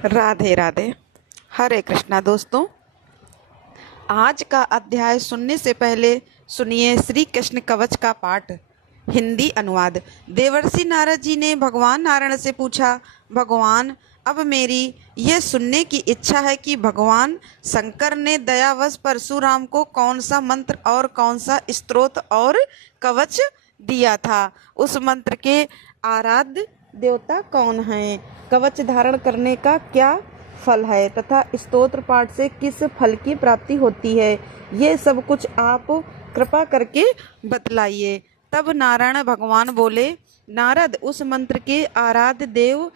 राधे राधे। हरे कृष्णा दोस्तों, आज का अध्याय सुनने से पहले सुनिए श्री कृष्ण कवच का पाठ। हिंदी अनुवाद। देवर्षि नारद जी ने भगवान नारायण से पूछा, भगवान, अब मेरी यह सुनने की इच्छा है कि भगवान शंकर ने दयावश परशुराम को कौन सा मंत्र और कौन सा स्तोत्र और कवच दिया था। उस मंत्र के आराध्य देवता कौन हैं, कवच धारण करने का क्या फल है तथा स्तोत्र पाठ से किस फल की प्राप्ति होती है, ये सब कुछ आप कृपा करके बतलाइए। तब नारायण भगवान बोले, नारद, उस मंत्र के आराध्य देव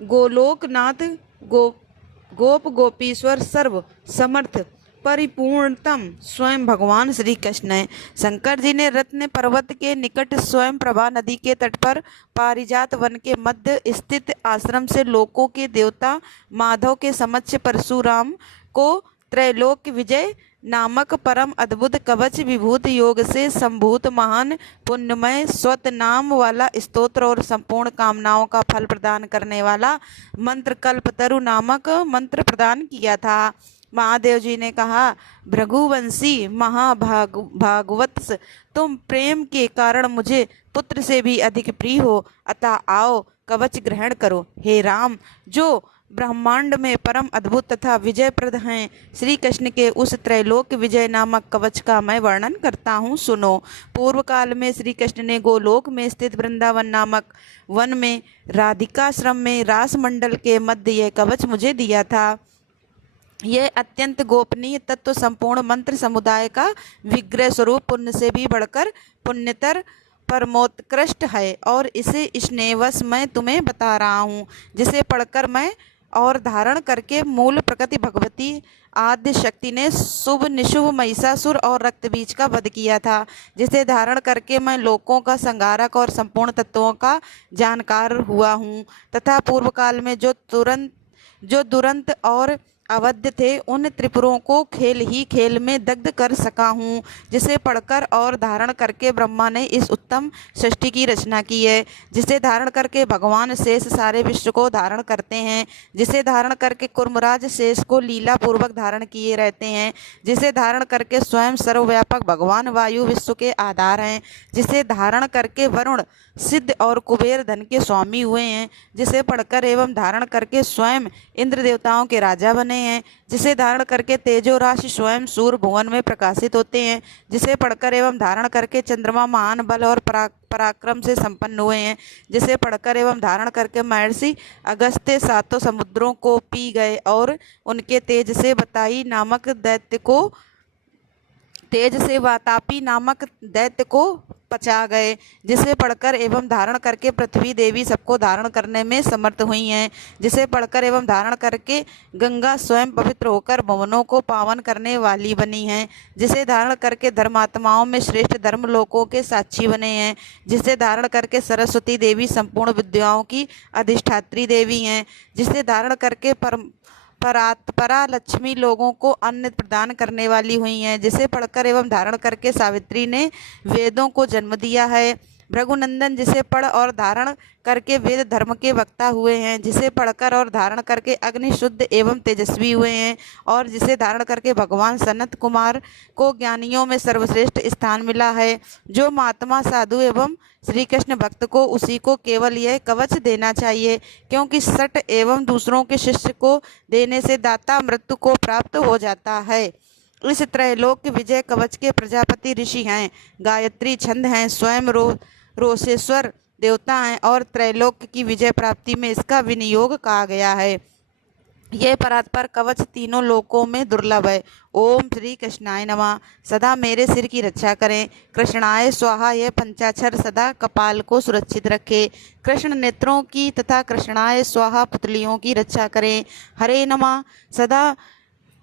गोलोकनाथ गोप गोपीश्वर सर्व समर्थ परिपूर्णतम स्वयं भगवान श्री कृष्ण है। शंकर जी ने रत्न पर्वत के निकट स्वयं प्रभा नदी के तट पर पारिजात वन के मध्य स्थित आश्रम से लोकों के देवता माधव के समक्ष परशुराम को त्रैलोक विजय नामक परम अद्भुत कवच विभूत योग से संभूत महान पुण्यमय स्वत नाम वाला स्तोत्र और संपूर्ण कामनाओं का फल प्रदान करने वाला मंत्र कल्पतरु नामक मंत्र प्रदान किया था। महादेव जी ने कहा, भृगुवंशी महाभागवत्स, तुम प्रेम के कारण मुझे पुत्र से भी अधिक प्रिय हो, अतः आओ कवच ग्रहण करो। हे राम, जो ब्रह्मांड में परम अद्भुत तथा विजयप्रद हैं, श्री कृष्ण के उस त्रैलोक विजय नामक कवच का मैं वर्णन करता हूँ, सुनो। पूर्व काल में श्री कृष्ण ने गोलोक में स्थित वृंदावन नामक वन में राधिकाश्रम में रास मंडल के मध्य यह कवच मुझे दिया था। यह अत्यंत गोपनीय तत्व संपूर्ण मंत्र समुदाय का विग्रह स्वरूप पुण्य से भी बढ़कर पुण्यतर परमोत्कृष्ट है और इसे स्नेहवश मैं तुम्हें बता रहा हूँ, जिसे पढ़कर मैं और धारण करके मूल प्रकृति भगवती आद्य शक्ति ने शुभ निशुभ महिषासुर और रक्त बीज का वध किया था, जिसे धारण करके मैं लोकों का संहारक और संपूर्ण तत्वों का जानकार हुआ हूँ तथा पूर्व काल में जो दुरंत और अवध्य थे उन त्रिपुरों को खेल ही खेल में दग्ध कर सका हूँ, जिसे पढ़कर और धारण करके ब्रह्मा ने इस उत्तम सृष्टि की रचना की है, जिसे धारण करके भगवान शेष सारे विश्व को धारण करते हैं, जिसे धारण करके कुर्मराज शेष को लीला पूर्वक धारण किए रहते हैं, जिसे धारण करके स्वयं सर्वव्यापक भगवान वायु विश्व के आधार हैं, जिसे धारण करके वरुण सिद्ध और कुबेर धन के स्वामी हुए हैं, जिसे पढ़कर एवं धारण करके स्वयं इंद्र देवताओं के राजा बने हैं, जिसे धारण करके तेजो राशि स्वयं सूर्य भुवन में प्रकाशित होते हैं, जिसे पढ़कर एवं धारण करके चंद्रमा महान बल और पराक्रम से संपन्न हुए हैं, जिसे पढ़कर एवं धारण करके महर्षि अगस्त्य सातों समुद्रों को पी गए और उनके तेज से वातापी नामक दैत्य को पचा गए, जिसे पढ़कर एवं धारण करके पृथ्वी देवी सबको धारण करने में समर्थ हुई हैं, जिसे पढ़कर एवं धारण करके गंगा स्वयं पवित्र होकर भवनों को पावन करने वाली बनी हैं, जिसे धारण करके धर्मात्माओं में श्रेष्ठ धर्म लोकों के साक्षी बने हैं, जिसे धारण करके सरस्वती देवी संपूर्ण विद्याओं की अधिष्ठात्री देवी हैं, जिसे धारण करके परा लक्ष्मी लोगों को अन्न प्रदान करने वाली हुई हैं, जिसे पढ़कर एवं धारण करके सावित्री ने वेदों को जन्म दिया है। भृगुनंदन, जिसे पढ़ और धारण करके वेद धर्म के वक्ता हुए हैं, जिसे पढ़कर और धारण करके अग्नि शुद्ध एवं तेजस्वी हुए हैं और जिसे धारण करके भगवान सनत कुमार को ज्ञानियों में सर्वश्रेष्ठ स्थान मिला है। जो महात्मा साधु एवं श्री कृष्ण भक्त को उसी को केवल यह कवच देना चाहिए, क्योंकि सट एवं दूसरों के शिष्य को देने से दाता मृत्यु को प्राप्त हो जाता है। इस त्रैलोक विजय कवच के प्रजापति ऋषि हैं, गायत्री छंद हैं, स्वयं रोषेश्वर देवता हैं और त्रैलोक की विजय प्राप्ति में इसका विनियोग कहा गया है। यह परात्पर कवच तीनों लोकों में दुर्लभ है। ओम श्री कृष्णाय नमः। सदा मेरे सिर की रक्षा करें। कृष्णाय स्वाहा, यह पंचाक्षर सदा कपाल को सुरक्षित रखे। कृष्ण नेत्रों की तथा कृष्णाय स्वाहा पुतलियों की रक्षा करें। हरे नमः, सदा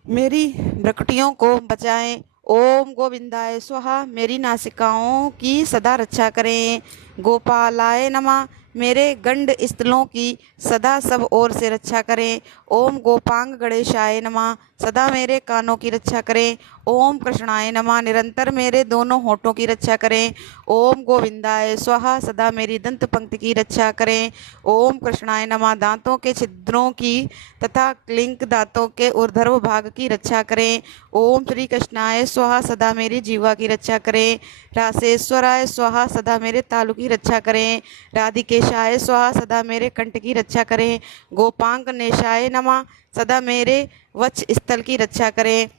मेरी भ्रकुटियों को बचाएं। ओम गोविंदाय स्वाहा, मेरी नासिकाओं की सदा रक्षा करें। गोपालाय नमः, मेरे गंड स्थलों की सदा सब ओर से रक्षा करें। ओम गोपांग गणेशाय नमः, सदा मेरे कानों की रक्षा करें। ओम कृष्णाय नमः, निरंतर मेरे दोनों होठों की रक्षा करें। ओम गोविंदाय स्वाहा, सदा मेरी दंत पंक्ति की रक्षा करें। ओम कृष्णाय नमः, दांतों के छिद्रों की तथा क्लिंक दांतों के ऊर्ध्व भाग की रक्षा करें। ओम श्री कृष्णाय स्वाहा, सदा मेरी जीवा की रक्षा करें। रासेश्वराय स्वाहा, सदा मेरे तालु की रक्षा करें। राधिकेशाय स्वाहा, सदा मेरे कंठ की रक्षा करें। गोपांग नेशाय नमः, सदा मेरे वक्ष स्थल की रक्षा करें।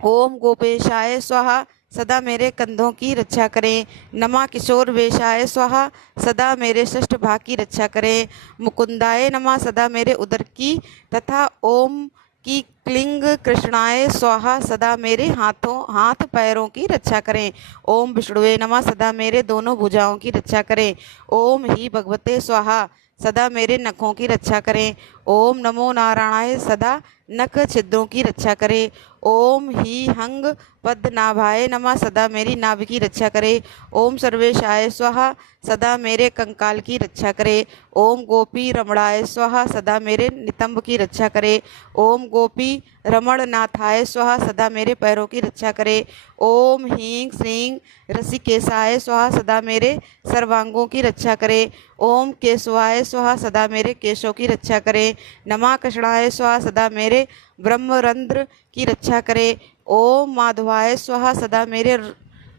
ओम गोपेशाय स्वाहा, सदा मेरे कंधों की रक्षा करें। नमा किशोर वेशाय स्वाहा, सदा मेरे षष्ठ भाग की रक्षा करें। मुकुंदाय नमः, सदा मेरे उदर की तथा ओम की क्लिंग कृष्णाय स्वाहा, सदा मेरे हाथ पैरों की रक्षा करें। ओम विष्णुवे नमः, सदा मेरे दोनों भुजाओं की रक्षा करें। ओम ही भगवते स्वाहा, सदा मेरे नखों की रक्षा करें। ओम नमो नारायणाय, सदा नख छिद्रों की रक्षा करें। ओम ही हंग पद्मनाभाय नमः, सदा मेरी नाभि की रक्षा करे। ओम सर्वेशाय स्वाहा, सदा मेरे कंकाल की रक्षा करे। ओम गोपी रमणाय स्वाहा, सदा मेरे नितंब की रक्षा करे। ओम गोपी रमण नाथाय स्वाहा, सदा मेरे पैरों की रक्षा करे। ओम ह्रीं श्रीं ऋषिकेशाय स्वाहा, सदा मेरे सर्वांगों की रक्षा करे। ओम केशवाय स्वाहा, सदा मेरे केशों की रक्षा करे। नमा कृष्णाय स्वाहा, सदा मेरे ब्रह्मरंध्र की रक्षा करे। ओम माधवाय स्वाहा, सदा मेरे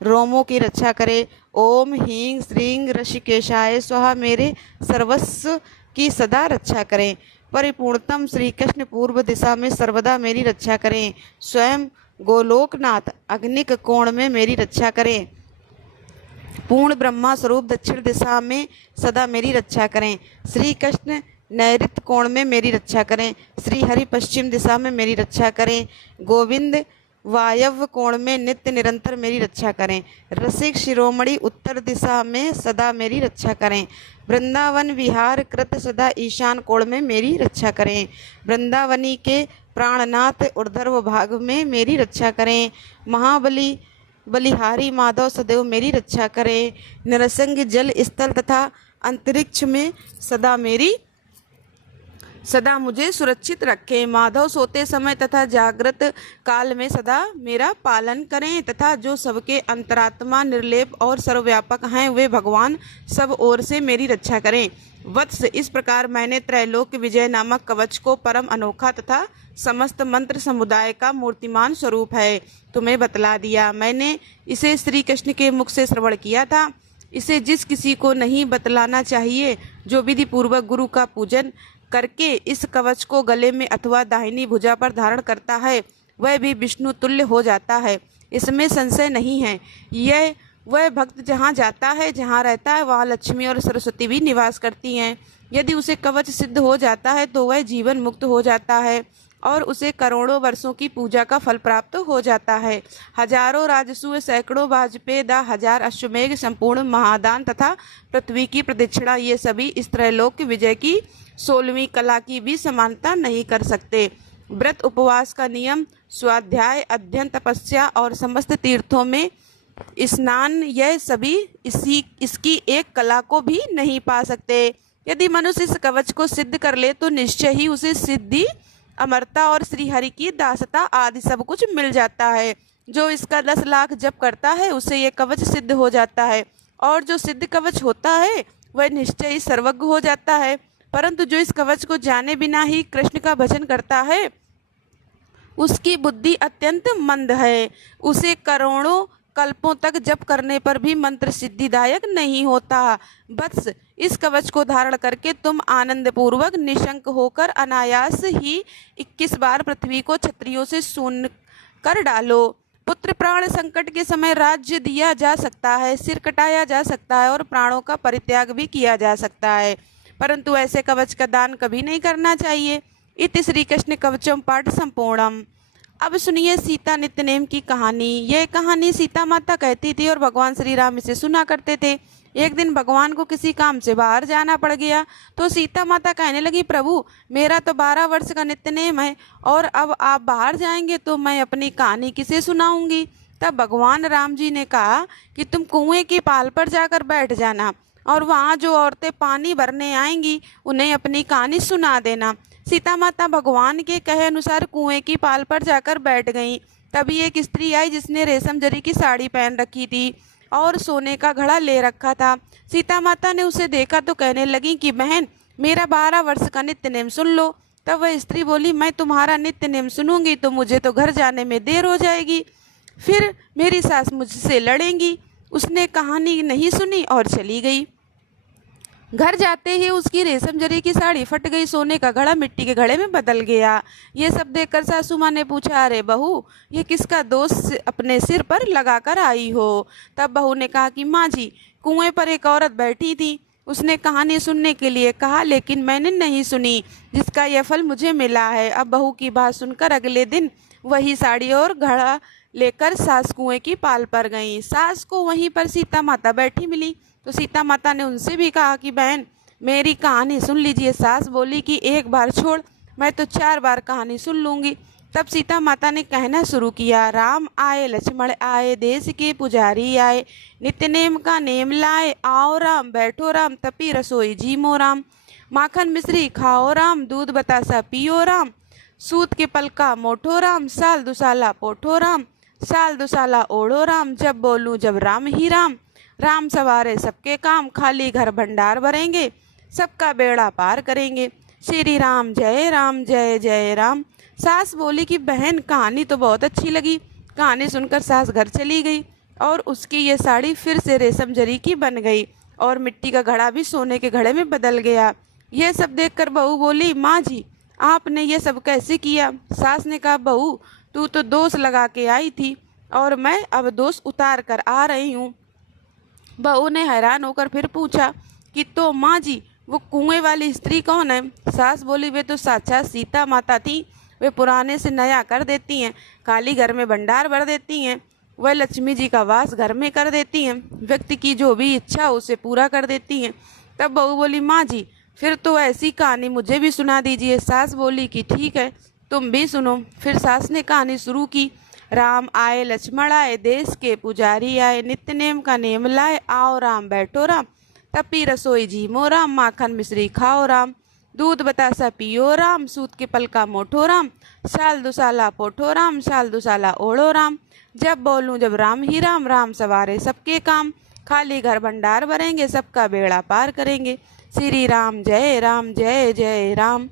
रोमों की रक्षा करे। ओम ह्रीं श्रीं ऋषिकेशाय स्वाहा, मेरे सर्वस्व की सदा रक्षा करें। परिपूर्णतम श्री कृष्ण पूर्व दिशा में सर्वदा मेरी रक्षा करें। स्वयं गोलोकनाथ अग्निक कोण में मेरी रक्षा करें। पूर्ण ब्रह्मा स्वरूप दक्षिण दिशा में सदा मेरी रक्षा करें। श्री कृष्ण नैऋत्य कोण में मेरी रक्षा करें। श्री हरि पश्चिम दिशा में मेरी रक्षा करें। गोविंद वायव्य कोण में नित्य निरंतर मेरी रक्षा करें। रसिक शिरोमणि उत्तर दिशा में सदा मेरी रक्षा करें। वृंदावन विहार कृत सदा ईशान कोण में मेरी रक्षा करें। वृंदावनी के प्राणनाथ ऊर्ध्व भाग में मेरी रक्षा करें। महाबली बलिहारी माधव सदैव मेरी रक्षा करें। नरसंग जल स्थल तथा अंतरिक्ष में सदा मुझे सुरक्षित रखें। माधव सोते समय तथा जागृत काल में सदा मेरा पालन करें तथा जो सबके अंतरात्मा निर्लेप और सर्वव्यापक हैं वे भगवान सब ओर से मेरी रक्षा करें। वत्स, इस प्रकार मैंने त्रैलोक्य विजय नामक कवच को परम अनोखा तथा समस्त मंत्र समुदाय का मूर्तिमान स्वरूप है तुम्हें बतला दिया। मैंने इसे श्री कृष्ण के मुख से श्रवण किया था। इसे जिस किसी को नहीं बतलाना चाहिए, जो विधि पूर्वक गुरु का पूजन करके इस कवच को गले में अथवा दाहिनी भुजा पर धारण करता है, वह भी विष्णु तुल्य हो जाता है, इसमें संशय नहीं है। यह वह भक्त जहाँ जाता है, जहाँ रहता है, वहाँ लक्ष्मी और सरस्वती भी निवास करती हैं। यदि उसे कवच सिद्ध हो जाता है तो वह जीवन मुक्त हो जाता है और उसे करोड़ों वर्षों की पूजा का फल प्राप्त हो जाता है। हजारों राजसूय, सैकड़ों वाजपेय, 1000 अश्वमेघ, संपूर्ण महादान तथा पृथ्वी की प्रदक्षिणा, ये सभी इस त्रैलोक्य विजय की 16वीं कला की भी समानता नहीं कर सकते। व्रत, उपवास का नियम, स्वाध्याय, अध्ययन, तपस्या और समस्त तीर्थों में स्नान, यह सभी इसकी एक कला को भी नहीं पा सकते। यदि मनुष्य इस कवच को सिद्ध कर ले तो निश्चय ही उसे सिद्धि, अमरता और श्रीहरि की दासता आदि सब कुछ मिल जाता है। जो इसका 10 लाख जप करता है उसे यह कवच सिद्ध हो जाता है, और जो सिद्ध कवच होता है वह निश्चय ही सर्वज्ञ हो जाता है। परंतु जो इस कवच को जाने बिना ही कृष्ण का भजन करता है उसकी बुद्धि अत्यंत मंद है। उसे करोड़ों कल्पों तक जप करने पर भी मंत्र सिद्धिदायक नहीं होता। बस इस कवच को धारण करके तुम आनंद पूर्वक निशंक होकर अनायास ही 21 बार पृथ्वी को क्षत्रियों से शून्य कर डालो। पुत्र प्राण संकट के समय राज्य दिया जा सकता है, सिर कटाया जा सकता है और प्राणों का परित्याग भी किया जा सकता है, परंतु ऐसे कवच का दान कभी नहीं करना चाहिए। इति श्री कृष्ण कवचम पाठ संपूर्णम। अब सुनिए सीता नित्यनेम की कहानी। यह कहानी सीता माता कहती थी और भगवान श्री राम इसे सुना करते थे। एक दिन भगवान को किसी काम से बाहर जाना पड़ गया तो सीता माता कहने लगी, प्रभु मेरा तो 12 वर्ष का नित्यनेम है और अब आप बाहर जाएंगे तो मैं अपनी कहानी किसे सुनाऊंगी। तब भगवान राम जी ने कहा कि तुम कुएं की पाल पर जाकर बैठ जाना, और वहाँ जो औरतें पानी भरने आएंगी उन्हें अपनी कहानी सुना देना। सीता माता भगवान के कहे अनुसार कुएं की पाल पर जाकर बैठ गईं। तभी एक स्त्री आई जिसने रेशम जरी की साड़ी पहन रखी थी और सोने का घड़ा ले रखा था। सीता माता ने उसे देखा तो कहने लगी कि बहन, मेरा 12 वर्ष का नित्य नेम सुन लो। तब वह स्त्री बोली, मैं तुम्हारा नित्य नेम सुनूंगी तो मुझे तो घर जाने में देर हो जाएगी, फिर मेरी सास मुझसे लड़ेंगी। उसने कहानी नहीं सुनी और चली गई। घर जाते ही उसकी रेशम जरी की साड़ी फट गई, सोने का घड़ा मिट्टी के घड़े में बदल गया। ये सब देखकर सासू माँ ने पूछा, अरे बहू, ये किसका दोष अपने सिर पर लगाकर आई हो? तब बहू ने कहा कि माँ जी, कुएं पर एक औरत बैठी थी, उसने कहानी सुनने के लिए कहा लेकिन मैंने नहीं सुनी, जिसका यह फल मुझे मिला है। अब बहू की बात सुनकर अगले दिन वही साड़ी और घड़ा लेकर सास कुएं की पाल पर गई। सास को वहीं पर सीता माता बैठी मिली तो सीता माता ने उनसे भी कहा कि बहन, मेरी कहानी सुन लीजिए। सास बोली कि एक बार छोड़, मैं तो 4 बार कहानी सुन लूँगी। तब सीता माता ने कहना शुरू किया, राम आए लक्ष्मण आए, देश के पुजारी आए, नित्य नेम का नेम लाए, आओ राम बैठो राम, तपी रसोई जीमो राम, माखन मिश्री खाओ राम, दूध बतासा पियो राम, सूत के पलका मोठो राम, साल दुसाला पोठो राम, साल दुसाला ओढ़ो राम, जब बोलूं जब राम ही राम, राम सवारे सबके काम, खाली घर भंडार भरेंगे, सबका बेड़ा पार करेंगे, श्री राम जय जय राम। सास बोली कि बहन, कहानी तो बहुत अच्छी लगी। कहानी सुनकर सास घर चली गई और उसकी ये साड़ी फिर से रेशम जरी की बन गई और मिट्टी का घड़ा भी सोने के घड़े में बदल गया। ये सब देखकर बहू बोली, माँ जी, आपने ये सब कैसे किया? सास ने कहा, बहू, तू तो दोष लगा के आई थी और मैं अब दोष उतार कर आ रही हूँ। बहू ने हैरान होकर फिर पूछा कि तो माँ जी, वो कुएं वाली स्त्री कौन है? सास बोली, वे तो साक्षात सीता माता थी। वे पुराने से नया कर देती हैं, खाली घर में भंडार भर देती हैं, वह लक्ष्मी जी का वास घर में कर देती हैं, व्यक्ति की जो भी इच्छा उसे पूरा कर देती हैं। तब बहू बोली, माँ जी, फिर तो ऐसी कहानी मुझे भी सुना दीजिए। सास बोली कि ठीक है, तुम भी सुनो। फिर सास ने कहानी शुरू की, राम आए लक्ष्मण आए, देश के पुजारी आए, नित्य नेम का नेम लाए, आओ राम बैठो राम, तपी रसोई जीमो राम, माखन मिश्री खाओ राम, दूध बतासा पियो राम, सूत के पलका मोठो राम, साल दुसाला पोठो राम, साल दुसाला ओढ़ो राम, जब बोलूं जब राम ही राम, राम सवारे सबके काम, खाली घर भंडार भरेंगे, सबका बेड़ा पार करेंगे, श्री राम जय जय राम।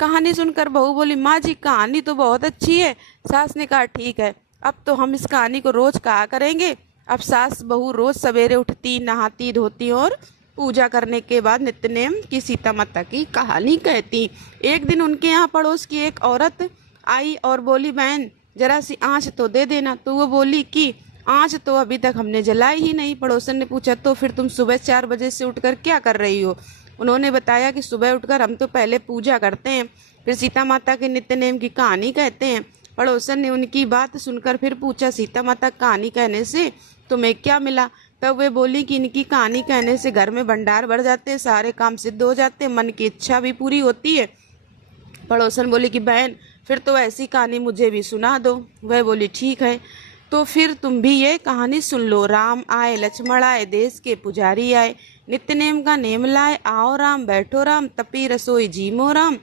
कहानी सुनकर बहू बोली, माँ जी, कहानी तो बहुत अच्छी है। सास ने कहा, ठीक है, अब तो हम इस कहानी को रोज कहा करेंगे। अब सास बहू रोज सवेरे उठती, नहाती धोती और पूजा करने के बाद नित्यनेम की सीता माता की कहानी कहती। एक दिन उनके यहाँ पड़ोस की एक औरत आई और बोली, बहन, जरा सी आँच तो दे देना। तो वो बोली कि आँच तो अभी तक हमने जलाई ही नहीं। पड़ोसन ने पूछा, तो फिर तुम सुबह 4 बजे से उठकर क्या कर रही हो? उन्होंने बताया कि सुबह उठकर हम तो पहले पूजा करते हैं, फिर सीता माता के नित्य नेम की कहानी कहते हैं। पड़ोसन ने उनकी बात सुनकर फिर पूछा, सीता माता कहानी कहने से तुम्हें क्या मिला? तब वे बोली कि इनकी कहानी कहने से घर में भंडार भर जाते हैं, सारे काम सिद्ध हो जाते हैं, मन की इच्छा भी पूरी होती है। पड़ोसन बोली कि बहन, फिर तो ऐसी कहानी मुझे भी सुना दो। वह बोली, ठीक है, तो फिर तुम भी ये कहानी सुन लो। राम आए लक्ष्मण आए, देश के पुजारी आए, नित्य नेम का नेम लाए, आओ राम बैठो राम, तपी रसोई जीमो राम,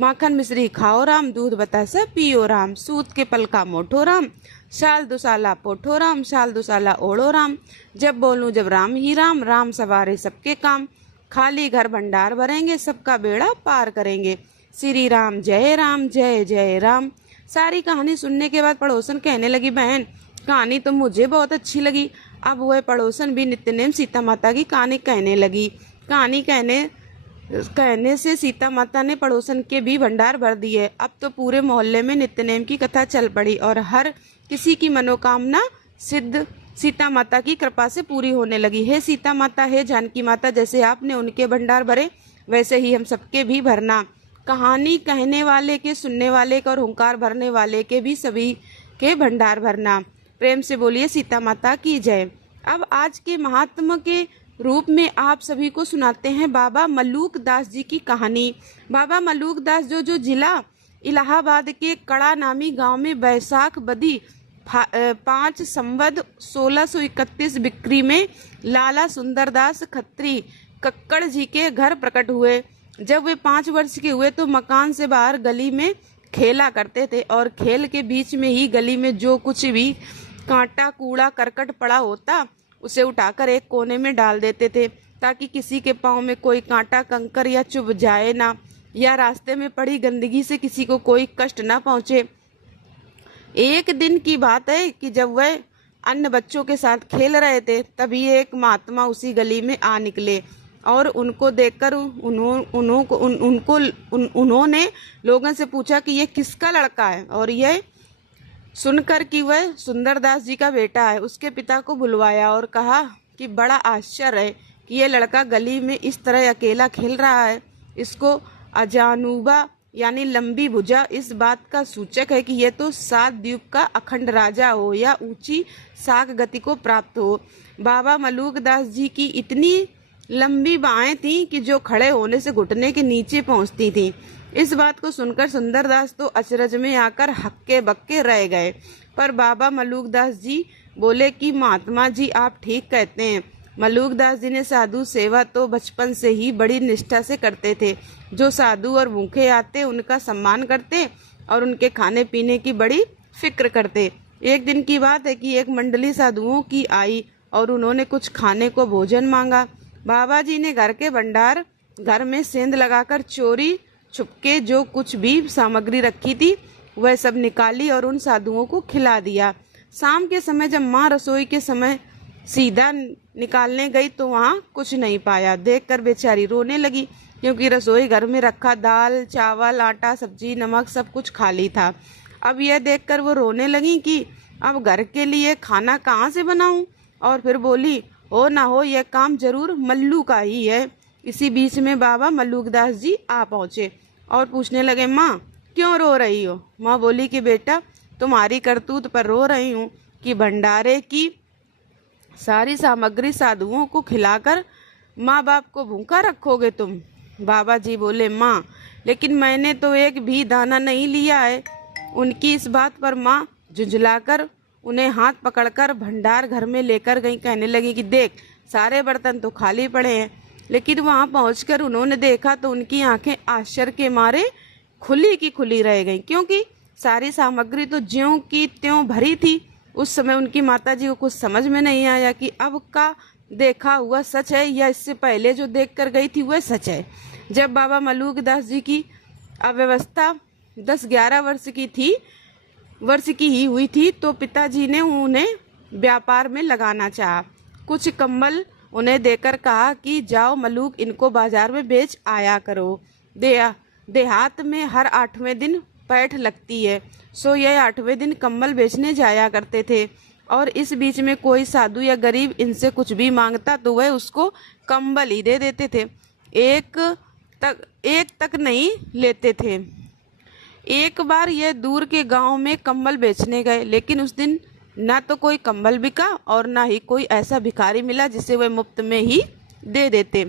माखन मिश्री खाओ राम, दूध बतासा पियो राम, सूत के पलका मोठो राम, साल दुसाला पोठो राम, साल दुसाला ओढ़ो राम, जब बोलूं जब राम ही राम, राम सवारे सबके काम, खाली घर भंडार भरेंगे, सबका बेड़ा पार करेंगे, श्री राम जय जय राम। सारी कहानी सुनने के बाद पड़ोसन कहने लगी, बहन, कहानी तो मुझे बहुत अच्छी लगी। अब वह पड़ोसन भी नित्यनेम सीता माता की कहानी कहने लगी। कहानी कहने से सीता माता ने पड़ोसन के भी भंडार भर दिए। अब तो पूरे मोहल्ले में नित्यनेम की कथा चल पड़ी और हर किसी की मनोकामना सिद्ध सीता माता की कृपा से पूरी होने लगी। हे सीता माता, हे जानकी माता, जैसे आपने उनके भंडार भरे वैसे ही हम सबके भी भरना। कहानी कहने वाले के, सुनने वाले के और हुंकार भरने वाले के भी सभी के भंडार भरना। प्रेम से बोलिए सीता माता की जय। अब आज के महात्मा के रूप में आप सभी को सुनाते हैं बाबा मलूक दास जी की कहानी। बाबा मलूक दास जो जिला इलाहाबाद के कड़ा नामी गांव में बैसाख बदी 5 संवत 1631 बिक्री में लाला सुंदरदास खत्री कक्कड़ जी के घर प्रकट हुए। जब वे 5 वर्ष के हुए तो मकान से बाहर गली में खेला करते थे और खेल के बीच में ही गली में जो कुछ भी कांटा कूड़ा करकट पड़ा होता उसे उठाकर एक कोने में डाल देते थे, ताकि किसी के पाँव में कोई कांटा कंकर या चुभ जाए ना, या रास्ते में पड़ी गंदगी से किसी को कोई कष्ट ना पहुँचे। एक दिन की बात है कि जब वह अन्य बच्चों के साथ खेल रहे थे, तभी एक महात्मा उसी गली में आ निकले और उनको देखकर उन्होंने लोगों से पूछा कि यह किसका लड़का है, और यह सुनकर कि वह सुंदरदास जी का बेटा है, उसके पिता को बुलवाया और कहा कि बड़ा आश्चर्य है कि यह लड़का गली में इस तरह अकेला खेल रहा है। इसको अजानुबा यानी लंबी भुजा इस बात का सूचक है कि यह तो 7 द्वीप का अखंड राजा हो या ऊंची साख गति को प्राप्त हो। बाबा मलूकदास जी की इतनी लंबी बाहें थीं कि जो खड़े होने से घुटने के नीचे पहुंचती थीं। इस बात को सुनकर सुंदरदास तो अचरज में आकर हक्के बक्के रह गए, पर बाबा मलूकदास जी बोले कि महात्मा जी आप ठीक कहते हैं। मलूकदास जी ने साधु सेवा तो बचपन से ही बड़ी निष्ठा से करते थे। जो साधु और भूखे आते उनका सम्मान करते और उनके खाने पीने की बड़ी फिक्र करते। एक दिन की बात है कि एक मंडली साधुओं की आई और उन्होंने कुछ खाने को भोजन मांगा। बाबा जी ने घर के भंडार घर में सेंध लगाकर चोरी छुपके जो कुछ भी सामग्री रखी थी वह सब निकाली और उन साधुओं को खिला दिया। शाम के समय जब माँ रसोई के समय सीधा निकालने गई तो वहाँ कुछ नहीं पाया। देखकर बेचारी रोने लगी, क्योंकि रसोई घर में रखा दाल चावल आटा सब्जी नमक सब कुछ खाली था। अब यह देखकर वो रोने लगी कि अब घर के लिए खाना कहाँ से बनाऊं, और फिर बोली हो ना हो यह काम जरूर मल्लू का ही है। इसी बीच में बाबा मलूकदास जी आ पहुँचे और पूछने लगे, माँ क्यों रो रही हो? माँ बोली कि बेटा तुम्हारी करतूत पर रो रही हूँ कि भंडारे की सारी सामग्री साधुओं को खिलाकर माँ बाप को भूखा रखोगे तुम। बाबा जी बोले, माँ लेकिन मैंने तो एक भी दाना नहीं लिया है। उनकी इस बात पर माँ झुंझलाकर उन्हें हाथ पकड़कर भंडार घर में लेकर गई। कहने लगी कि देख सारे बर्तन तो खाली पड़े हैं। लेकिन वहाँ पहुँचकर उन्होंने देखा तो उनकी आंखें आश्चर्य के मारे खुली की खुली रह गईं, क्योंकि सारी सामग्री तो ज्यों की त्यों भरी थी। उस समय उनकी माताजी को कुछ समझ में नहीं आया कि अब का देखा हुआ सच है या इससे पहले जो देख कर गई थी वह सच है। जब बाबा मलूकदास जी की अव्यवस्था 10-11 वर्ष की ही हुई थी तो पिताजी ने उन्हें व्यापार में लगाना चाहा। कुछ कंबल उन्हें देकर कहा कि जाओ मलूक इनको बाजार में बेच आया करो। देहात में हर 8वें दिन पैठ लगती है, सो यह 8वें दिन कंबल बेचने जाया करते थे। और इस बीच में कोई साधु या गरीब इनसे कुछ भी मांगता तो वह उसको कंबल ही दे देते थे, एक तक नहीं लेते थे। एक बार यह दूर के गांव में कंबल बेचने गए, लेकिन उस दिन ना तो कोई कंबल बिका और ना ही कोई ऐसा भिखारी मिला जिसे वह मुफ्त में ही दे देते।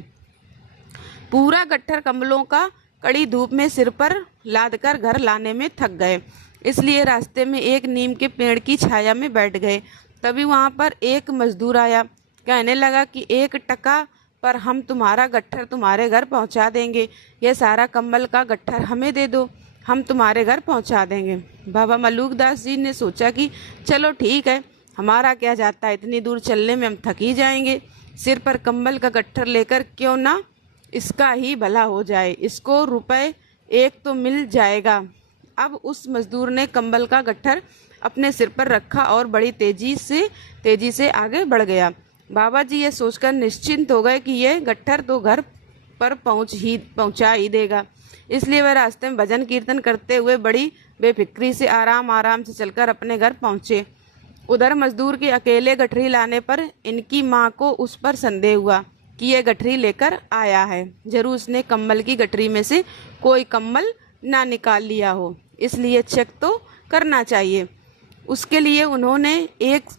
पूरा गट्ठर कंबलों का कड़ी धूप में सिर पर लादकर घर लाने में थक गए, इसलिए रास्ते में एक नीम के पेड़ की छाया में बैठ गए। तभी वहाँ पर एक मजदूर आया। कहने लगा कि 1 टका पर हम तुम्हारा गट्ठर तुम्हारे घर पहुँचा देंगे। यह सारा कंबल का गट्ठर हमें दे दो, हम तुम्हारे घर पहुँचा देंगे। बाबा मलूकदास जी ने सोचा कि चलो ठीक है, हमारा क्या जाता है, इतनी दूर चलने में हम थक ही जाएंगे। सिर पर कंबल का गट्ठर लेकर क्यों ना इसका ही भला हो जाए, इसको रुपए 1 तो मिल जाएगा। अब उस मजदूर ने कंबल का गट्ठर अपने सिर पर रखा और बड़ी तेजी से आगे बढ़ गया। बाबा जी ये सोचकर निश्चिंत हो गए कि यह गट्ठर तो घर पर पहुंचा ही देगा, इसलिए वह रास्ते में भजन कीर्तन करते हुए बड़ी बेफिक्री से आराम से चलकर अपने घर पहुंचे। उधर मजदूर के अकेले गठरी लाने पर इनकी माँ को उस पर संदेह हुआ कि यह गठरी लेकर आया है, जरूर उसने कंबल की गठरी में से कोई कंबल ना निकाल लिया हो, इसलिए चेक तो करना चाहिए। उसके लिए उन्होंने एक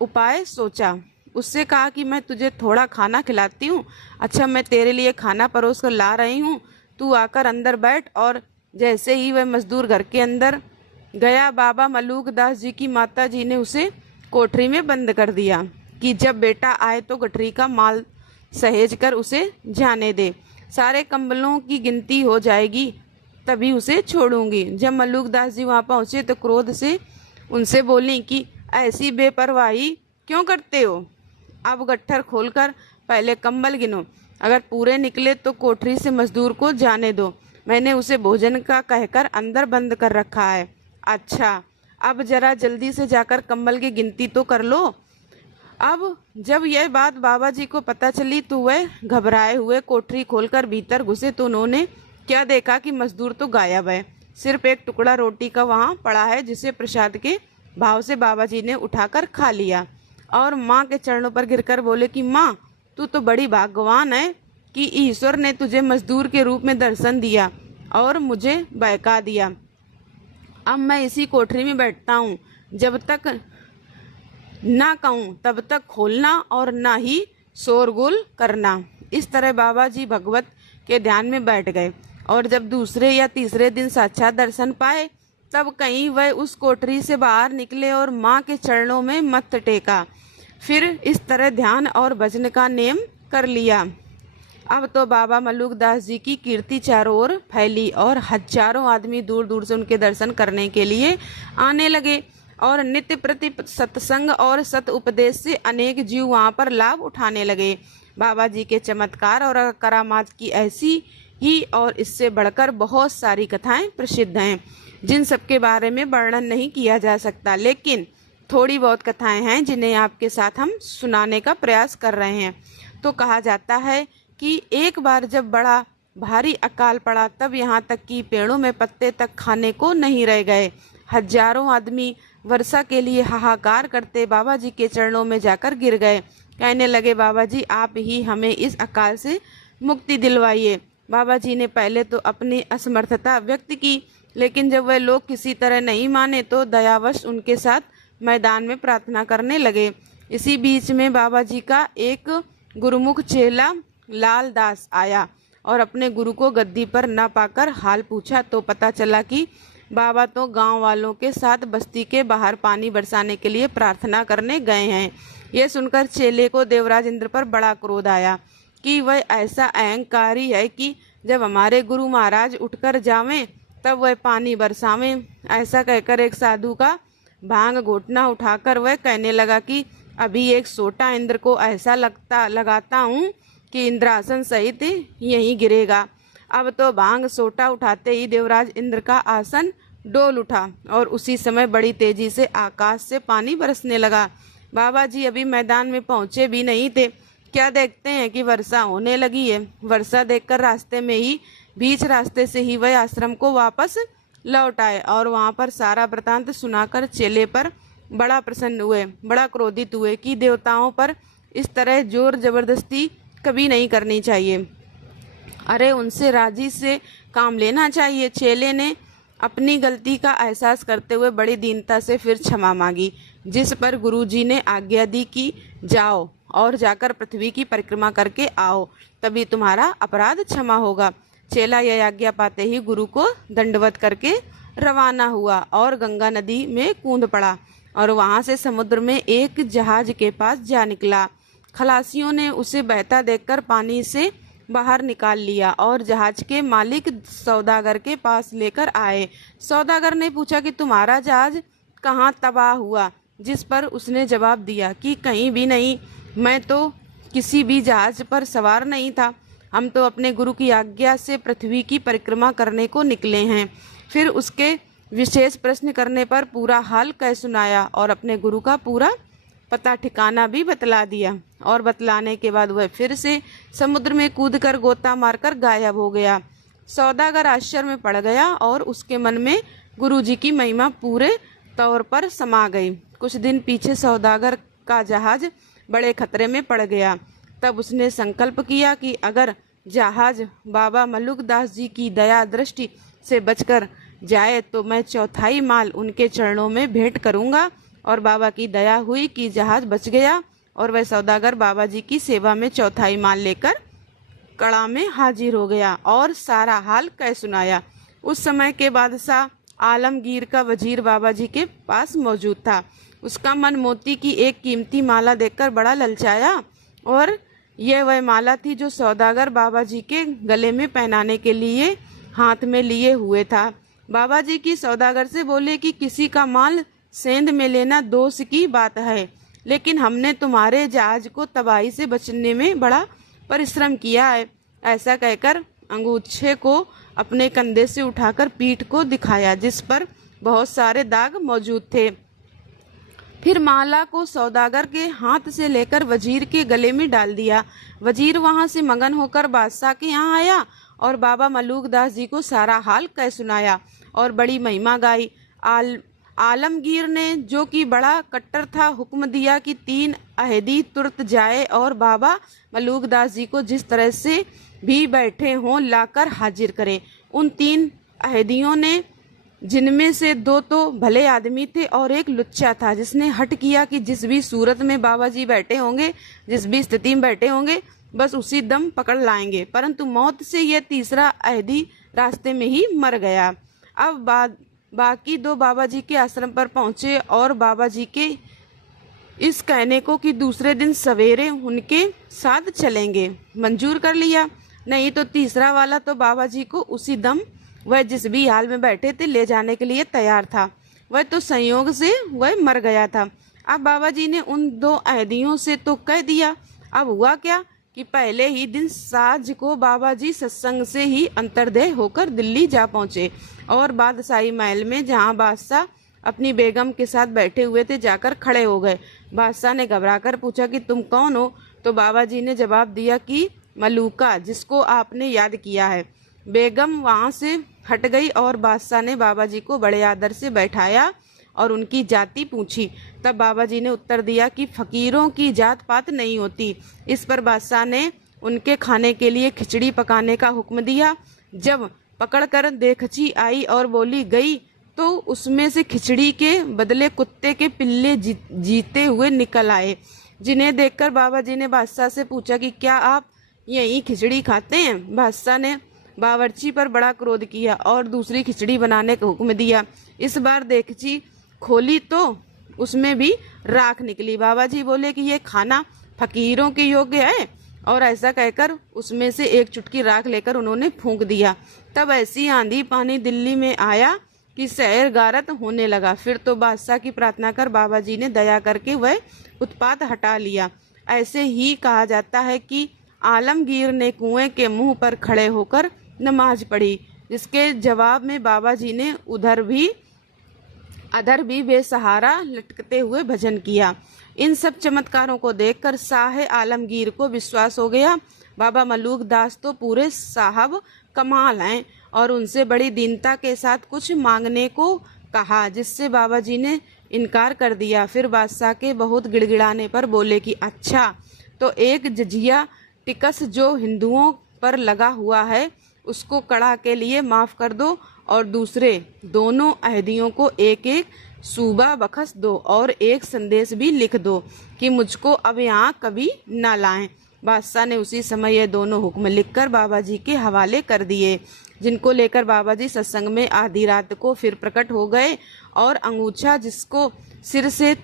उपाय सोचा। उससे कहा कि मैं तुझे थोड़ा खाना खिलाती हूँ, अच्छा मैं तेरे लिए खाना परोस कर ला रही हूँ, तू आकर अंदर बैठ। और जैसे ही वह मजदूर घर के अंदर गया, बाबा मलूकदास जी की माता जी ने उसे कोठरी में बंद कर दिया कि जब बेटा आए तो गठरी का माल सहेज कर उसे जाने दे। सारे कंबलों की गिनती हो जाएगी तभी उसे छोड़ूंगी। जब मल्लुकदास जी वहाँ पहुँचे तो क्रोध से उनसे बोली कि ऐसी बेपरवाही क्यों करते हो? अब गट्ठर खोलकर पहले कंबल गिनो, अगर पूरे निकले तो कोठरी से मजदूर को जाने दो। मैंने उसे भोजन का कहकर अंदर बंद कर रखा है। अच्छा, अब जरा जल्दी से जाकर कंबल की गिनती तो कर लो। अब जब यह बात बाबा जी को पता चली तो वह घबराए हुए कोठरी खोलकर भीतर घुसे तो उन्होंने क्या देखा कि मजदूर तो गायब है। सिर्फ एक टुकड़ा रोटी का वहाँ पड़ा है, जिसे प्रसाद के भाव से बाबा जी ने उठाकर खा लिया और माँ के चरणों पर गिरकर बोले कि माँ, तू तो बड़ी भाग्यवान है कि ईश्वर ने तुझे मजदूर के रूप में दर्शन दिया और मुझे बहका दिया। अब मैं इसी कोठरी में बैठता हूँ, जब तक ना कहूँ तब तक खोलना और ना ही शोरगुल करना। इस तरह बाबा जी भगवत के ध्यान में बैठ गए और जब दूसरे या तीसरे दिन साक्षात दर्शन पाए तब कहीं वह उस कोठरी से बाहर निकले और माँ के चरणों में मत्थ टेका। फिर इस तरह ध्यान और भजन का नेम कर लिया। अब तो बाबा मल्लुकदास जी की कीर्ति चारों ओर फैली और हजारों आदमी दूर दूर से उनके दर्शन करने के लिए आने लगे और नित्य प्रति सत्संग और सत उपदेश से अनेक जीव वहाँ पर लाभ उठाने लगे। बाबा जी के चमत्कार और करामात की ऐसी ही और इससे बढ़कर बहुत सारी कथाएं प्रसिद्ध हैं, जिन सब के बारे में वर्णन नहीं किया जा सकता, लेकिन थोड़ी बहुत कथाएं हैं जिन्हें आपके साथ हम सुनाने का प्रयास कर रहे हैं। तो कहा जाता है कि एक बार जब बड़ा भारी अकाल पड़ा तब यहाँ तक कि पेड़ों में पत्ते तक खाने को नहीं रह गए। हजारों आदमी वर्षा के लिए हाहाकार करते बाबा जी के चरणों में जाकर गिर गए। कहने लगे, बाबा जी आप ही हमें इस अकाल से मुक्ति दिलवाइए। बाबा जी ने पहले तो अपनी असमर्थता व्यक्त की, लेकिन जब वह लोग किसी तरह नहीं माने तो दयावश उनके साथ मैदान में प्रार्थना करने लगे। इसी बीच में बाबा जी का एक गुरुमुख चेला लाल दास आया और अपने गुरु को गद्दी पर न पाकर हाल पूछा तो पता चला कि बाबा तो गांव वालों के साथ बस्ती के बाहर पानी बरसाने के लिए प्रार्थना करने गए हैं। यह सुनकर चेले को देवराज इंद्र पर बड़ा क्रोध आया कि वह ऐसा अहंकारी है कि जब हमारे गुरु महाराज उठकर जावें तब वह पानी बरसावें। ऐसा कहकर एक साधु का भांग घोटना उठाकर वह कहने लगा कि अभी एक सोटा इंद्र को ऐसा लगाता हूँ कि इंद्रासन सहित यहीं गिरेगा। अब तो भांग सोटा उठाते ही देवराज इंद्र का आसन डोल उठा और उसी समय बड़ी तेजी से आकाश से पानी बरसने लगा। बाबा जी अभी मैदान में पहुँचे भी नहीं थे, क्या देखते हैं कि वर्षा होने लगी है। वर्षा देखकर रास्ते में ही बीच रास्ते से ही वह आश्रम को वापस लौट आए और वहाँ पर सारा वृतांत सुनाकर चेले पर बड़ा प्रसन्न हुए, बड़ा क्रोधित हुए कि देवताओं पर इस तरह जोर जबरदस्ती कभी नहीं करनी चाहिए। अरे उनसे राजी से काम लेना चाहिए। चेले ने अपनी गलती का एहसास करते हुए बड़ी दीनता से फिर क्षमा मांगी, जिस पर गुरुजी ने आज्ञा दी कि जाओ और जाकर पृथ्वी की परिक्रमा करके आओ, तभी तुम्हारा अपराध क्षमा होगा। चेला यह आज्ञा पाते ही गुरु को दंडवत करके रवाना हुआ और गंगा नदी में कूद पड़ा और वहां से समुद्र में एक जहाज के पास जा निकला। खलासियों ने उसे बहता देखकर पानी से बाहर निकाल लिया और जहाज के मालिक सौदागर के पास लेकर आए। सौदागर ने पूछा कि तुम्हारा जहाज कहाँ तबाह हुआ, जिस पर उसने जवाब दिया कि कहीं भी नहीं, मैं तो किसी भी जहाज पर सवार नहीं था, हम तो अपने गुरु की आज्ञा से पृथ्वी की परिक्रमा करने को निकले हैं। फिर उसके विशेष प्रश्न करने पर पूरा हाल कह सुनाया और अपने गुरु का पूरा पता ठिकाना भी बतला दिया और बतलाने के बाद वह फिर से समुद्र में कूदकर गोता मारकर गायब हो गया। सौदागर आश्चर्य में पड़ गया और उसके मन में गुरुजी की महिमा पूरे तौर पर समा गई। कुछ दिन पीछे सौदागर का जहाज बड़े खतरे में पड़ गया। तब उसने संकल्प किया कि अगर जहाज बाबा मल्लुकदास जी की दया दृष्टि से बचकर जाए तो मैं चौथाई माल उनके चरणों में भेंट करूंगा। और बाबा की दया हुई कि जहाज बच गया और वह सौदागर बाबा जी की सेवा में चौथाई माल लेकर कड़ा में हाजिर हो गया और सारा हाल कह सुनाया। उस समय के बादशाह आलमगीर का वजीर बाबा जी के पास मौजूद था। उसका मन मोती की एक कीमती माला देखकर बड़ा ललचाया और यह वह माला थी जो सौदागर बाबा जी के गले में पहनाने के लिए हाथ में लिए हुए था। बाबा जी की सौदागर से बोले कि किसी का माल सेंध में लेना दोष की बात है, लेकिन हमने तुम्हारे जहाज को तबाही से बचने में बड़ा परिश्रम किया है। ऐसा कहकर अंगूछे को अपने कंधे से उठाकर पीठ को दिखाया, जिस पर बहुत सारे दाग मौजूद थे। फिर माला को सौदागर के हाथ से लेकर वजीर के गले में डाल दिया। वजीर वहां से मगन होकर बादशाह के यहाँ आया और बाबा मलूक दास जी को सारा हाल कह सुनाया और बड़ी महिमा गाई। आलमगीर ने, जो कि बड़ा कट्टर था, हुक्म दिया कि 3 अहदी तुरंत जाए और बाबा मलूक दास जी को जिस तरह से भी बैठे हों लाकर हाजिर करे। उन 3 अहदियों ने, जिनमें से 2 तो भले आदमी थे और एक लुच्चा था, जिसने हट किया कि जिस भी सूरत में बाबा जी बैठे होंगे, जिस भी स्थिति में बैठे होंगे, बस उसी दम पकड़ लाएंगे। परंतु मौत से यह तीसरा अहदी रास्ते में ही मर गया। अब बाकी 2 बाबा जी के आश्रम पर पहुंचे और बाबा जी के इस कहने को कि दूसरे दिन सवेरे उनके साथ चलेंगे मंजूर कर लिया। नहीं तो तीसरा वाला तो बाबा जी को उसी दम वह जिस भी हाल में बैठे थे ले जाने के लिए तैयार था। वह तो संयोग से वह मर गया था। अब बाबा जी ने उन 2 अहदियों से तो कह दिया। अब हुआ क्या कि पहले ही दिन साँझ को बाबा जी सत्संग से ही अंतर्देह होकर दिल्ली जा पहुंचे और बादशाही महल में, जहां बादशाह अपनी बेगम के साथ बैठे हुए थे, जाकर खड़े हो गए। बादशाह ने घबराकर पूछा कि तुम कौन हो? तो बाबा जी ने जवाब दिया कि मलूका, जिसको आपने याद किया है। बेगम वहां से हट गई और बादशाह ने बाबा जी को बड़े आदर से बैठाया और उनकी जाति पूछी। तब बाबा जी ने उत्तर दिया कि फकीरों की जात पात नहीं होती। इस पर बादशाह ने उनके खाने के लिए खिचड़ी पकाने का हुक्म दिया। जब पकड़कर देखची आई और बोली गई तो उसमें से खिचड़ी के बदले कुत्ते के पिल्ले जीते हुए निकल आए, जिन्हें देखकर बाबा जी ने बादशाह से पूछा कि क्या आप यही खिचड़ी खाते हैं? बादशाह ने बावर्ची पर बड़ा क्रोध किया और दूसरी खिचड़ी बनाने का हुक्म दिया। इस बार देखची खोली तो उसमें भी राख निकली। बाबा जी बोले कि ये खाना फकीरों के योग्य है, और ऐसा कहकर उसमें से एक चुटकी राख लेकर उन्होंने फूंक दिया। तब ऐसी आंधी पानी दिल्ली में आया कि शहर गारत होने लगा। फिर तो बादशाह की प्रार्थना कर बाबा जी ने दया करके वह उत्पात हटा लिया। ऐसे ही कहा जाता है कि आलमगीर ने कुएं के मुंह पर खड़े होकर नमाज पढ़ी, जिसके जवाब में बाबा जी ने अधर भी बेसहारा लटकते हुए भजन किया। इन सब चमत्कारों को देखकर शाह आलमगीर को विश्वास हो गया। बाबा मलूक दास तो पूरे साहब कमाल हैं, और उनसे बड़ी दीनता के साथ कुछ मांगने को कहा, जिससे बाबा जी ने इनकार कर दिया। फिर बादशाह के बहुत गिड़गिड़ाने पर बोले कि अच्छा, तो एक जजिया टिकस जो हिंदुओं पर लगा हुआ है उसको कड़ा के लिए माफ कर दो, और दूसरे दोनों अहदियों को एक एक सूबा बखस दो और एक संदेश भी लिख दो कि मुझको अब यहाँ कभी ना लाएं। बादशाह ने उसी समय ये दोनों हुक्म लिखकर बाबा जी के हवाले कर दिए, जिनको लेकर बाबा जी सत्संग में आधी रात को फिर प्रकट हो गए, और अंगूछा जिसको सिर से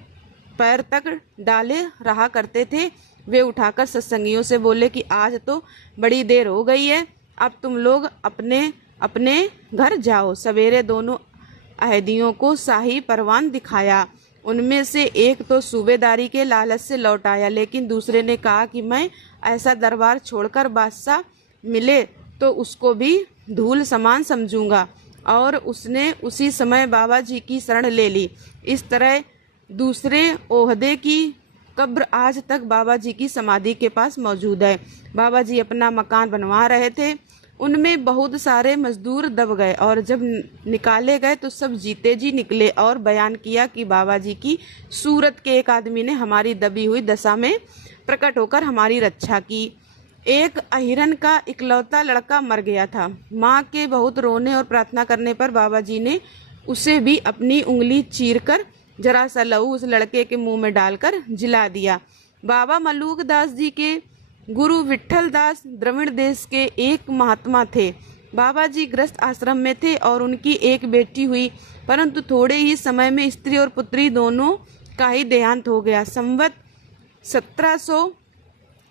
पैर तक डाले रहा करते थे वे उठाकर सत्संगियों से बोले कि आज तो बड़ी देर हो गई है, अब तुम लोग अपने अपने घर जाओ। सवेरे दोनों अहदियों को शाही परवान दिखाया। उनमें से एक तो सूबेदारी के लालच से लौट आया, लेकिन दूसरे ने कहा कि मैं ऐसा दरबार छोड़कर बादशाह मिले तो उसको भी धूल समान समझूंगा, और उसने उसी समय बाबा जी की शरण ले ली। इस तरह दूसरे ओहदे की कब्र आज तक बाबा जी की समाधि के पास मौजूद है। बाबा जी अपना मकान बनवा रहे थे, उनमें बहुत सारे मजदूर दब गए, और जब निकाले गए तो सब जीते जी निकले और बयान किया कि बाबा जी की सूरत के एक आदमी ने हमारी दबी हुई दशा में प्रकट होकर हमारी रक्षा की। एक अहिरन का इकलौता लड़का मर गया था। माँ के बहुत रोने और प्रार्थना करने पर बाबा जी ने उसे भी अपनी उंगली चीरकर जरा सा लहू उस लड़के के मुंह में डालकर जिला दिया। बाबा मलूक दास जी के गुरु विट्ठल दास द्रविड़ देश के एक महात्मा थे। बाबा जी गृहस्थ आश्रम में थे और उनकी एक बेटी हुई, परंतु थोड़े ही समय में स्त्री और पुत्री दोनों का ही देहांत हो गया। संवत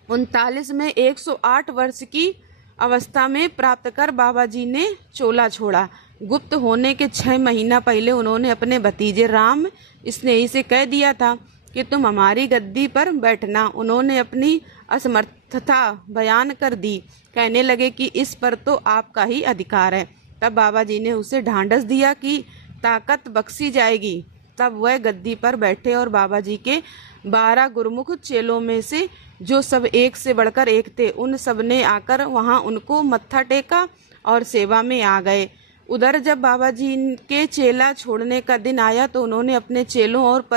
39 में 108 वर्ष की अवस्था में प्राप्त कर बाबा जी ने चोला छोड़ा। गुप्त होने के 6 महीना पहले उन्होंने अपने भतीजे राम स्नेही से कह दिया था कि तुम हमारी गद्दी पर बैठना। उन्होंने अपनी असमर्थता बयान कर दी, कहने लगे कि इस पर तो आपका ही अधिकार है। तब बाबा जी ने उसे ढांढस दिया कि ताकत बख्शी जाएगी। तब वह गद्दी पर बैठे और बाबा जी के 12 गुरुमुख चेलों में से जो सब एक से बढ़कर एक थे, उन सब ने आकर वहां उनको मत्था टेका और सेवा में आ गए। उधर जब बाबा जी के चेला छोड़ने का दिन आया तो उन्होंने अपने चेलों और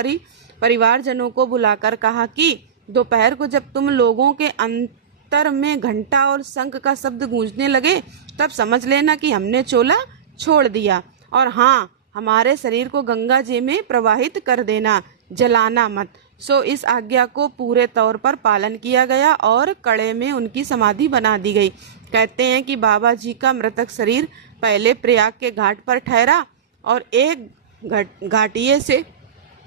परिवारजनों को बुलाकर कहा कि दोपहर को जब तुम लोगों के अंतर में घंटा और शंख का शब्द गूंजने लगे तब समझ लेना कि हमने चोला छोड़ दिया। और हाँ, हमारे शरीर को गंगा जी में प्रवाहित कर देना, जलाना मत। सो इस आज्ञा को पूरे तौर पर पालन किया गया और कड़े में उनकी समाधि बना दी गई। कहते हैं कि बाबा जी का मृतक शरीर पहले प्रयाग के घाट पर ठहरा और एक घाटिये से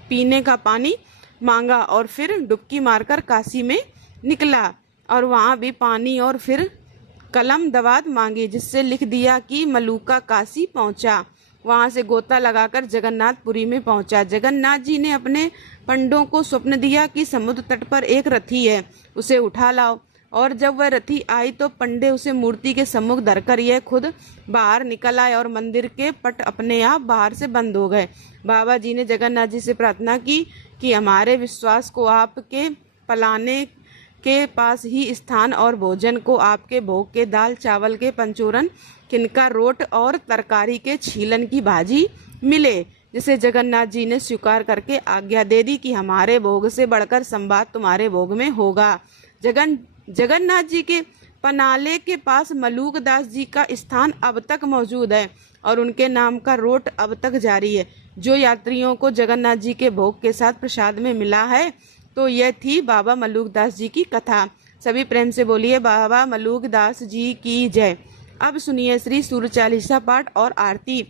पीने का पानी मांगा और फिर डुबकी मारकर काशी में निकला और वहाँ भी पानी और फिर कलम दवात मांगी, जिससे लिख दिया कि मलूका काशी पहुँचा। वहाँ से गोता लगाकर जगन्नाथपुरी में पहुँचा। जगन्नाथ जी ने अपने पंडों को स्वप्न दिया कि समुद्र तट पर एक रथी है, उसे उठा लाओ। और जब वह रथी आई तो पंडे उसे मूर्ति के सम्मुख धरकर यह खुद बाहर निकल आए और मंदिर के पट अपने आप बाहर से बंद हो गए। बाबा जी ने जगन्नाथ जी से प्रार्थना की कि हमारे विश्वास को आपके पलाने के पास ही स्थान और भोजन को आपके भोग के दाल चावल के पंचूरन, किनका रोट और तरकारी के छीलन की भाजी मिले, जिसे जगन्नाथ जी ने स्वीकार करके आज्ञा दे दी कि हमारे भोग से बढ़कर संवाद तुम्हारे भोग में होगा। जगन्नाथ जी के पनाले के पास मलूक दास जी का स्थान अब तक मौजूद है और उनके नाम का रोट अब तक जारी है, जो यात्रियों को जगन्नाथ जी के भोग के साथ प्रसाद में मिला है। तो यह थी बाबा मलूक दास जी की कथा। सभी प्रेम से बोलिए बाबा मलूक दास जी की जय। अब सुनिए श्री सूर्य चालीसा पाठ और आरती।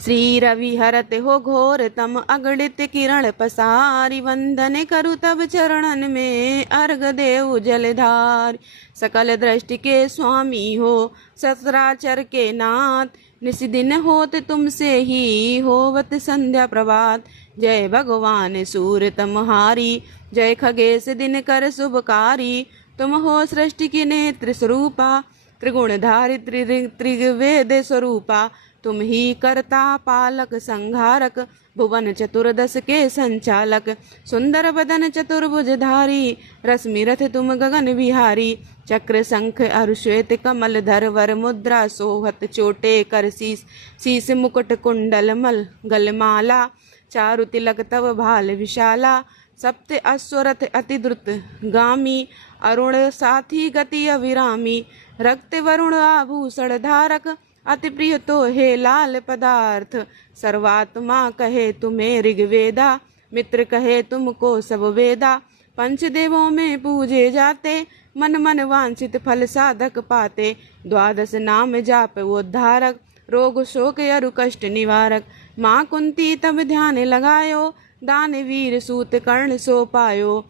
श्री रवि हरत हो घोर तम अगणित किरण पसारी, वंदन करु तब चरणन में अर्घ देव जलधार। सकल दृष्टि के स्वामी हो सचराचर के नाथ, निशिदिन होत तुमसे ही होवत संध्या प्रभात। जय भगवान सूर्य तमहारी, जय खगेश दिन कर शुभकारी। तुम हो सृष्टि की नेत्र स्वरूपा, त्रिगुणधारी त्रिवेद स्वरूपा। तुम ही कर्ता पालक संहारक, भुवन चतुर्दश के संचालक। सुंदर बदन चतुर्भुजधारी, रश्मि रथ तुम गगन विहारी। चक्र शंख अरुश्वेत कमल धर, वर मुद्रा सोहत चोटे कर शीस। शीस मुकुट कुंडल मल गलमाला, चारु तिलक तव भाल विशाला। सप्त अश्वरथ अति द्रुत गामी, अरुण साथी गति अविरामी। रक्त वरुण आभूषण धारक, अति प्रिय तो हे लाल पदार्थ। सर्वात्मा कहे तुम्हें ऋग्वेदा, मित्र कहे तुमको सब वेदा। पंचदेवों में पूजे जाते, मन मन वांछित फल साधक पाते। द्वादश नाम जाप उद्धारक, रोग शोक अरु कष्ट निवारक। माँ कुंती तब ध्यान लगायो, दानवीर सूत कर्ण सो पायो।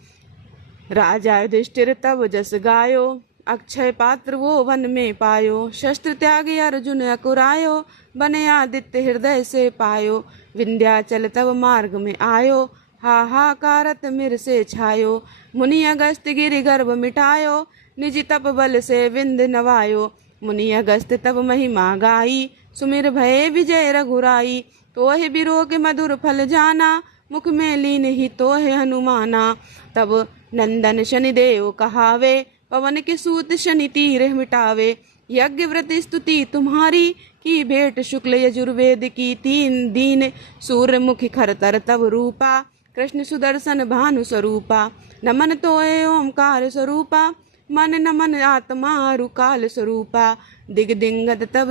राजा युधिष्ठिर तब जस गायो, अक्षय पात्र वो वन में पायो। शस्त्र त्यागी अर्जुन अकुरायो, बने आदित्य हृदय से पायो। विंध्याचल तब मार्ग में आयो, हाहाकारत मिर से छायो। मुनि अगस्त गिरि गर्भ मिटायो, निज तप बल से विंध्य नवायो। मुनि अगस्त तब महिमा गाई, सुमिर भय विजय रघुराई। तोहे बिरो के मधुर फल जाना, मुख में लीन ही तोहे हनुमाना। तब नंदन शनिदेव कहावे, पवन के सूत शनि तीर मिटावे। यज्ञ व्रत स्तुति तुम्हारी, की भेंट शुक्ल यजुर्वेद की। तीन दीन सूर्य मुखी खरतर तब रूपा, कृष्ण सुदर्शन भानु स्वरूपा। नमन तोय ओंकार स्वरूपा, मन नमन आत्मा रुकाल स्वरूपा। दिग दिंगत तब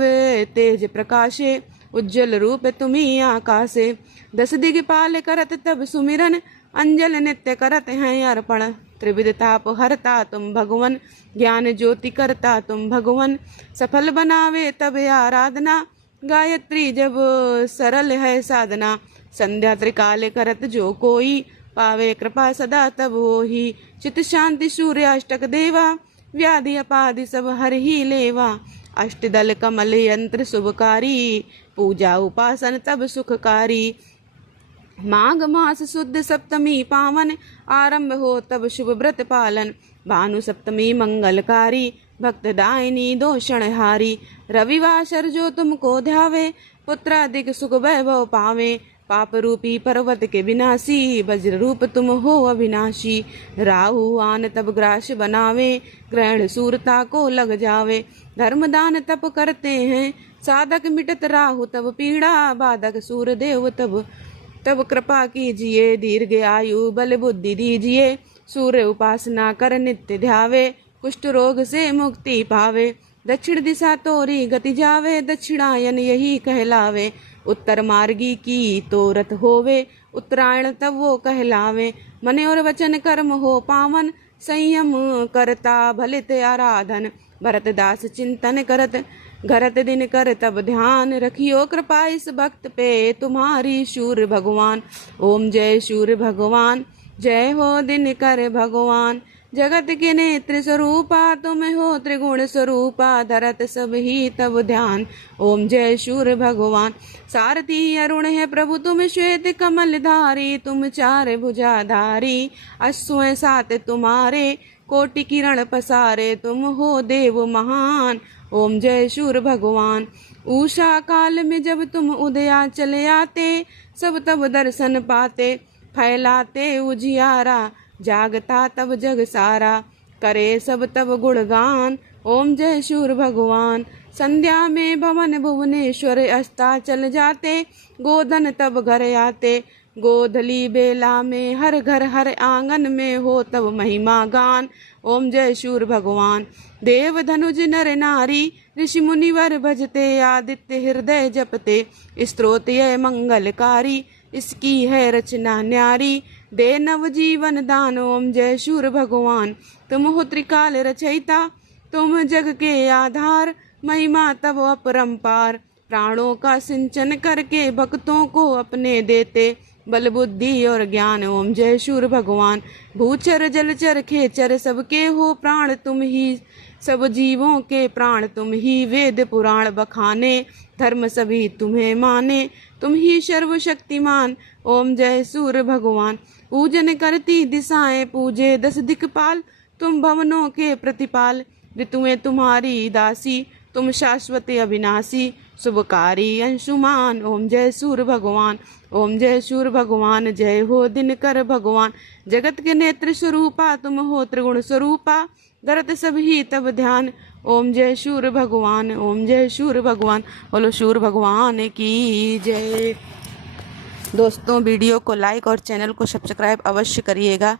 तेज प्रकाशे, उज्जवल रूप तुम्ही आकाशे। दस दिगपाल करत तब सुमिरन, अंजल नित्य करत हैं अर्पण। त्रिविध ताप हरता तुम भगवन, ज्ञान ज्योति करता तुम भगवन। सफल बनावे तब आराधना, गायत्री जब सरल है साधना। संध्या त्रिकाल करत जो कोई, पावे कृपा सदा तब होही। चित शांति सूर्याष्टक देवा, व्याधि अपाधि सब हर ही लेवा। अष्टदल कमल यंत्र शुभकारी, पूजा उपासन तब सुखकारी। माघ मास शुद्ध सप्तमी पावन, आरंभ हो तब शुभ व्रत पालन। भानु सप्तमी मंगलकारी, भक्त दायिनी दोषणहारी। रविवासर जो तुमको ध्यावे, पुत्रादिक सुख वैभव पावे। पाप रूपी पर्वत के विनाशी, वज्र रूप तुम हो अविनाशी। राहु आन तब ग्रास बनावे, ग्रहण सूरता को लग जावे। धर्म दान तप करते हैं, साधक मिटत राहु तब पीड़ा। बाधक सूर देव तब कृपा कीजिए, दीर्घ आयु बल बुद्धि दीजिए। सूर्य उपासना कर नित्य ध्यावे, कुष्ठ रोग से मुक्ति पावे। दक्षिण दिशा तोरी गति जावे, दक्षिणायन यही कहलावे। उत्तर मार्गी की तो रथ होवे, उत्तरायण तब वो कहलावे। मन और वचन कर्म हो पावन, संयम करता भलित आराधन। भरत दास चिंतन करत, घरत दिन कर तब ध्यान। रखियो कृपा इस भक्त पे तुम्हारी शूर भगवान। ओम जय शूर भगवान, जय हो दिन कर भगवान। जगत के नेत्र स्वरूपा, तुम हो त्रिगुण स्वरूपा। धरत सब ही तब ध्यान, ओम जय शूर भगवान। सारथी अरुण है प्रभु तुम, श्वेत कमल धारी। तुम चार भुजाधारी, अश्व सात तुम्हारे। कोटि किरण पसारे, तुम हो देव महान। ओम जय शूर भगवान। उषा काल में जब तुम उदया चले आते, सब तब दर्शन पाते। फैलाते उजियारा, जागता तब जग सारा। करे सब तब गुणगान, ओम जय शूर भगवान। संध्या में भवन भुवनेश्वर अस्ता चल जाते, गोधन तब घर आते। गोधली बेला में हर घर हर आंगन में हो तब महिमा गान, ओम जय शूर भगवान। देव धनुज नर नारी, ऋषि मुनिवर भजते। आदित्य हृदय जपते, स्तोत्र यह मंगलकारी। इसकी है रचना न्यारी, दे नव जीवन दान। ओम जय शूर भगवान। तुम हो त्रिकाल रचयिता, तुम जग के आधार। महिमा तब अपरंपार, प्राणों का सिंचन करके भक्तों को अपने देते। बल बुद्धि और ज्ञान, ओम जय शूर भगवान। भूचर जलचर खेचर सबके हो प्राण तुम ही। सब जीवों के प्राण तुम ही। वेद पुराण बखाने, धर्म सभी तुम्हें माने। तुम ही सर्वशक्तिमान, ओम जय सूर भगवान। पूजन करती दिशाएं पूजे दस दिक्पाल। तुम भवनों के प्रतिपाल, ऋतुएं तुम्हारी दासी। तुम शाश्वत अविनाशी, शुभकारी अंशुमान। ओम जय सूर भगवान, ओम जय सूर भगवान। जय हो दिनकर भगवान। जगत के नेत्र स्वरूपा, तुम हो त्रिगुण स्वरूपा। धरत सब ही तब ध्यान, ओम जय शूर भगवान। ओम जय शूर भगवान। बोलो शूर भगवान की जय। दोस्तों वीडियो को लाइक और चैनल को सब्सक्राइब अवश्य करिएगा।